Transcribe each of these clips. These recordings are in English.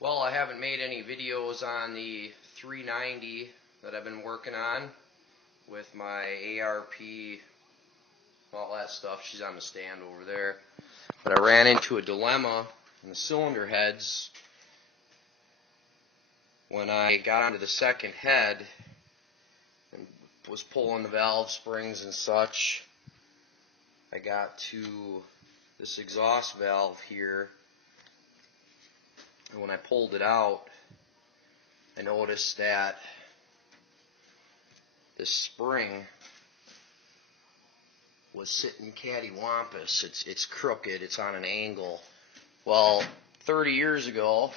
Well, I haven't made any videos on the 390 that I've been working on with my ARP, all that stuff. She's on the stand over there. But I ran into a dilemma in the cylinder heads when I got onto the second head and was pulling the valve springs and such. I got to this exhaust valve here, and when I pulled it out, I noticed that this spring was sitting cattywampus. It's crooked. It's on an angle. Well, 30 years ago,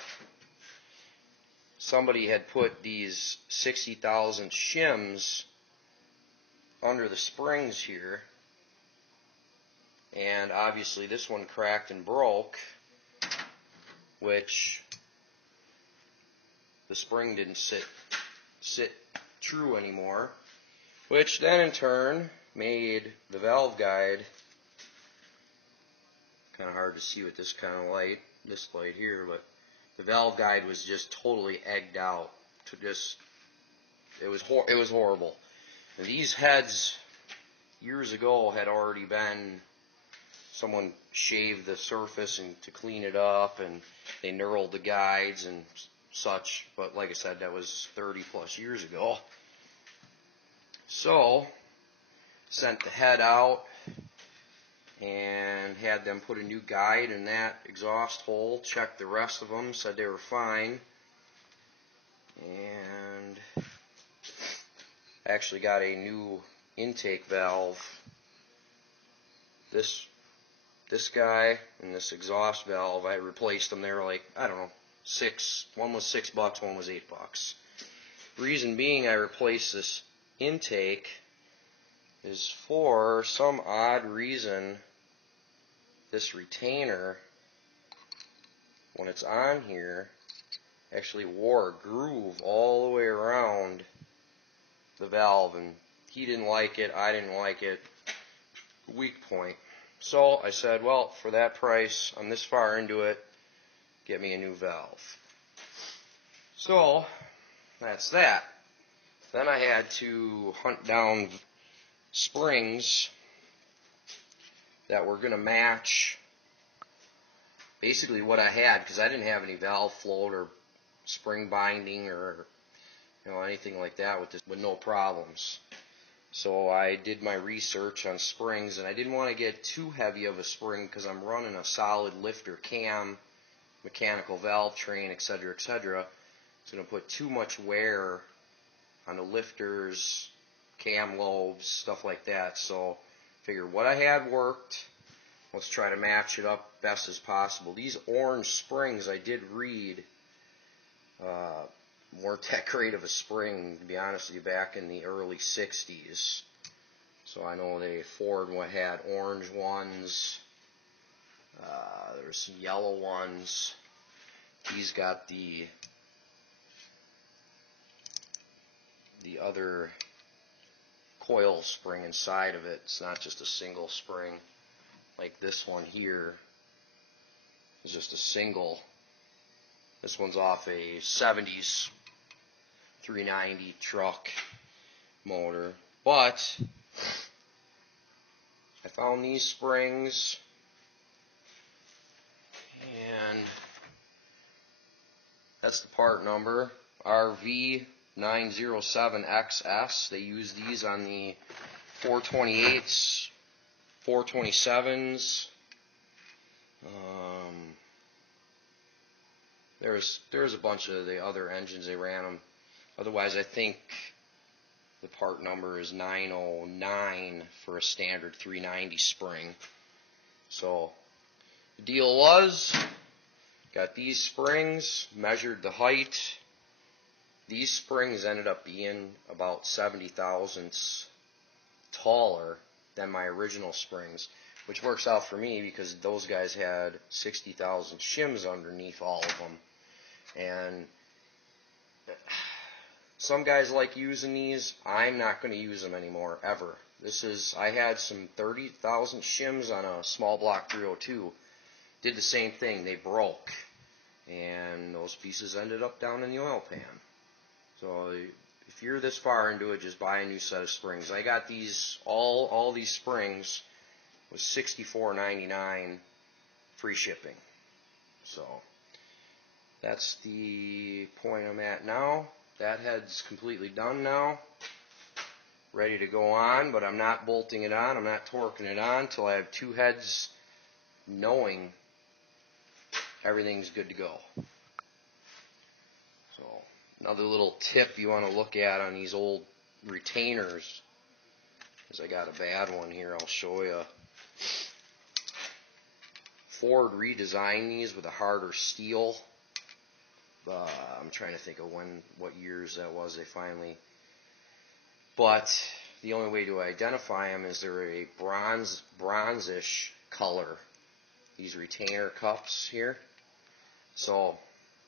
somebody had put these 60,000 shims under the springs here, and obviously this one cracked and broke, which the spring didn't sit true anymore, which then in turn made the valve guide kind of hard to see with this kind of light, this light here, but the valve guide was just totally egged out. It was horrible. And these heads years ago had already been, someone shaved the surface and to clean it up, and they knurled the guides and such, but like I said, that was 30 plus years ago. So sent the head out and had them put a new guide in that exhaust hole, checked the rest of them, said they were fine, and actually got a new intake valve. This guy and this exhaust valve, I replaced them. They were like, I don't know, one was $6, one was $8. Reason being I replaced this intake is for some odd reason this retainer, when it's on here, actually wore a groove all the way around the valve, and he didn't like it, I didn't like it. Weak point. So I said, well, for that price, I'm this far into it, get me a new valve. So that's that. Then I had to hunt down springs that were going to match basically what I had, because I didn't have any valve float or spring binding or anything like that with this, with no problems. So I did my research on springs, and I didn't want to get too heavy of a spring because I'm running a solid lifter cam, mechanical valve train, etc., etc. It's going to put too much wear on the lifters, cam lobes, stuff like that. So figure what I had worked. Let's try to match it up best as possible. These orange springs, I did read, weren't that great of a spring, to be honest with you, back in the early 60s. So I know Ford had orange ones. There were some yellow ones. These got the other coil spring inside of it. It's not just a single spring like this one here. It's just a single. This one's off a 70s 390 truck motor. But I found these springs, and that's the part number, RV907XS. They use these on the 428s, 427s. There's a bunch of the other engines they ran them. Otherwise, I think the part number is 909 for a standard 390 spring. So the deal was, got these springs, measured the height. These springs ended up being about 70 thousandths taller than my original springs, which works out for me because those guys had 60,000 shims underneath all of them. And some guys like using these. I'm not going to use them anymore, ever. I had some 30,000 shims on a small block 302. Did the same thing. They broke. and those pieces ended up down in the oil pan. So if you're this far into it, just buy a new set of springs. I got these, all these springs was $64.99 free shipping. So that's the point I'm at now. That head's completely done now, ready to go on, but I'm not bolting it on, I'm not torquing it on until I have two heads knowing everything's good to go. So another little tip you want to look at on these old retainers is I got a bad one here, I'll show you. Ford redesigned these with a harder steel. I'm trying to think of what years that was they finally. But the only way to identify them is they're a bronzish color. These retainer cups here. So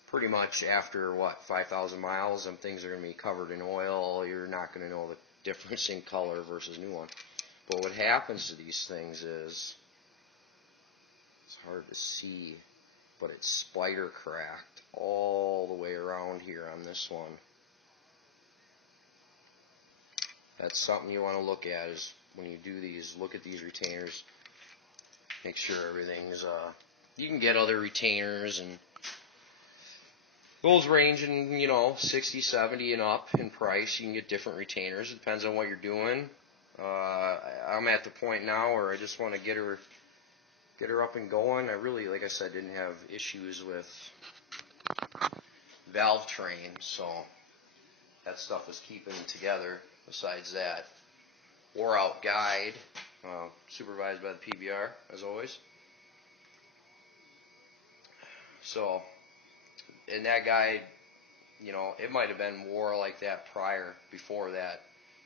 pretty much after 5,000 miles, them things are going to be covered in oil. You're not going to know the difference in color versus new one. But what happens to these things is, it's hard to see, but it's spider cracked all the way around here on this one. That's something you want to look at, is when you do these, look at these retainers, make sure everything's, you can get other retainers, and those range in, 60, 70 and up in price. You can get different retainers. It depends on what you're doing. I'm at the point now where I just want to get her up and going. I really, like I said, didn't have issues with valve train, so that stuff was keeping it together. Besides that, wore out guide, supervised by the PBR as always. So, and that guide, it might have been wore like that before that.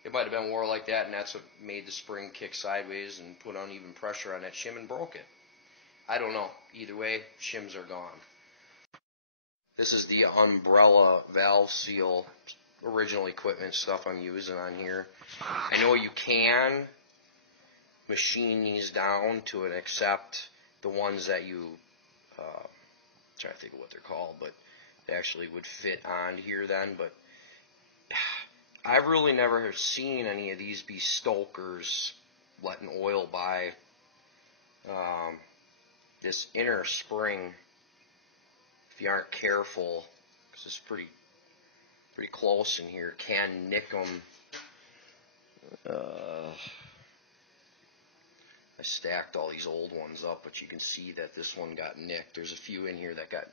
It might have been wore like that, and that's what made the spring kick sideways and put uneven pressure on that shim and broke it. I don't know. Either way, shims are gone. This is the umbrella valve seal, original equipment stuff I'm using on here. I know you can machine these down to accept the ones that you, trying to think of what they're called, but they actually would fit on here then. But I've really never seen any of these be stokers letting oil by this inner spring. If you aren't careful, because it's pretty close in here, it can nick them. I stacked all these old ones up, but you can see that this one got nicked. There's a few in here that got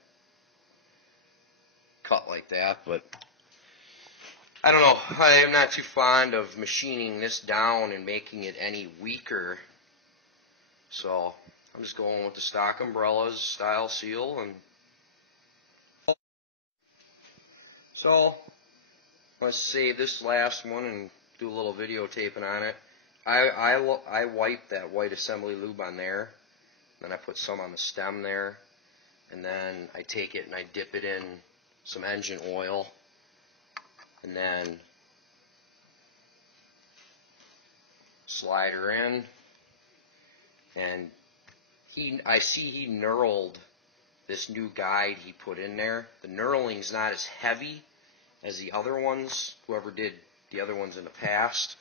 cut like that, but I don't know. I am not too fond of machining this down and making it any weaker. So I'm just going with the stock umbrellas style seal. And so let's save this last one and do a little videotaping on it. I wipe that white assembly lube on there, then I put some on the stem there, and then I take it and I dip it in some engine oil, and then slide her in. And I see he knurled this new guide he put in there. The knurling's not as heavy as the other ones, whoever did the other ones in the past,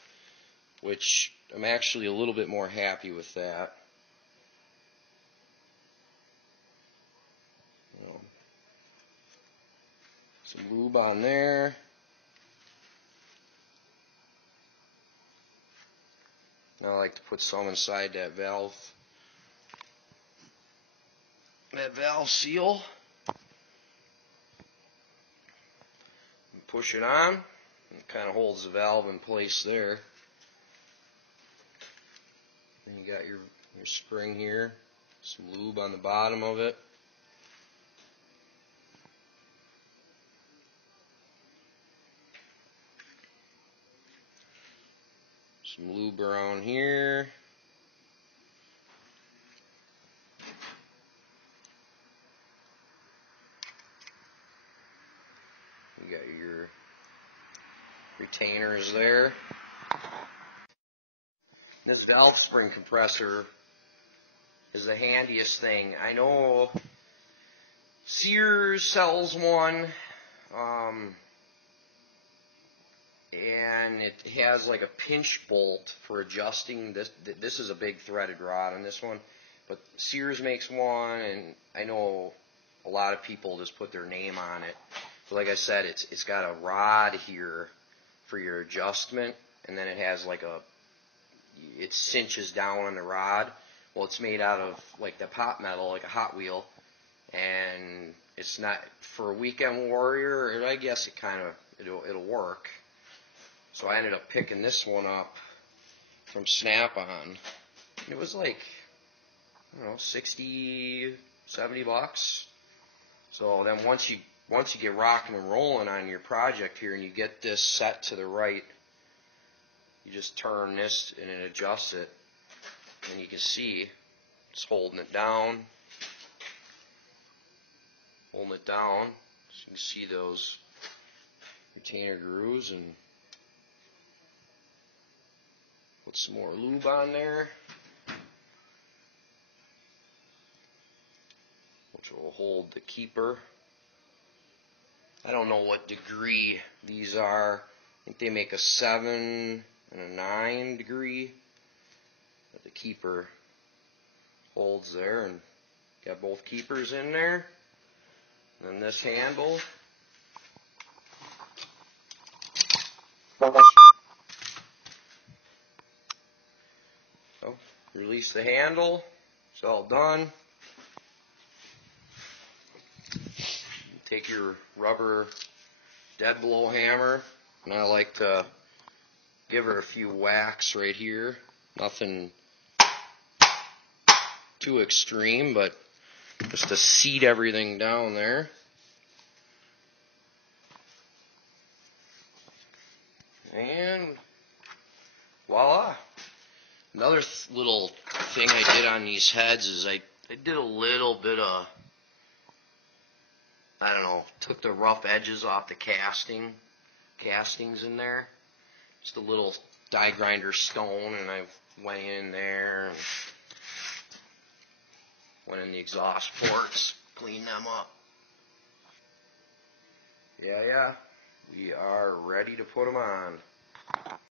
which I'm actually a little bit more happy with that. Some lube on there. Now I like to put some inside that valve seal. And push it on. It kind of holds the valve in place there. Then you got your spring here. Some lube on the bottom of it. Some lube around here. You got your retainers there. This valve spring compressor is the handiest thing. I know Sears sells one, and it has like a pinch bolt for adjusting this. This is a big threaded rod on this one, but Sears makes one, and I know a lot of people just put their name on it. But like I said, it's got a rod here for your adjustment, and then it has like it cinches down on the rod. Well, it's made out of like the pot metal, like a Hot Wheel, and it's not for a weekend warrior. I guess it'll work. So I ended up picking this one up from Snap-on. It was like, I don't know, 60, 70 bucks. So then once you get rocking and rolling on your project here and you get this set to the right, you just turn this and it adjusts it, and you can see it's holding it down. So you can see those retainer grooves, and put some more lube on there, which will hold the keeper. I don't know what degree these are. I think they make a 7 and a 9 degree. But the keeper holds there, and got both keepers in there. And then this handle. So release the handle. It's all done. Take your rubber dead blow hammer, and I like to give her a few whacks right here. Nothing too extreme, but just to seat everything down there. And voila. Another little thing I did on these heads is I did a little bit of, I don't know, took the rough edges off the castings in there. Just a little die grinder stone, and I went in there and went in the exhaust ports, cleaned them up. Yeah, we are ready to put them on.